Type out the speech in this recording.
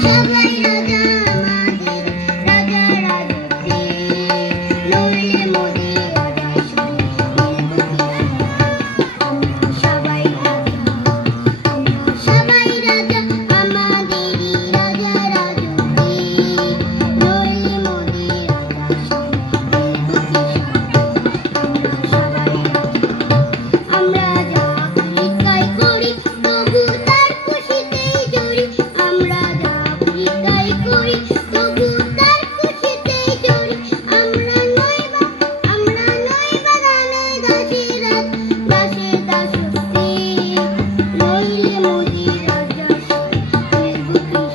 সবাই রাজা আমাদের রাজা রাজুতে নইলে মোদি রাজা আমরা সবাই রাজা আমাদেরই রাজা রাজুতে নইলে মোদি রাজা আমরা যা ভিক্ষাই করি তবু তার খুশিতেই জড়ি আমরা যা ভিক্ষাই করি তবু তার খুশিতেই জড়ি আমরা নই বা দানের দাসেরা দাসে দাসী নইলে মোদি রাজা বুকে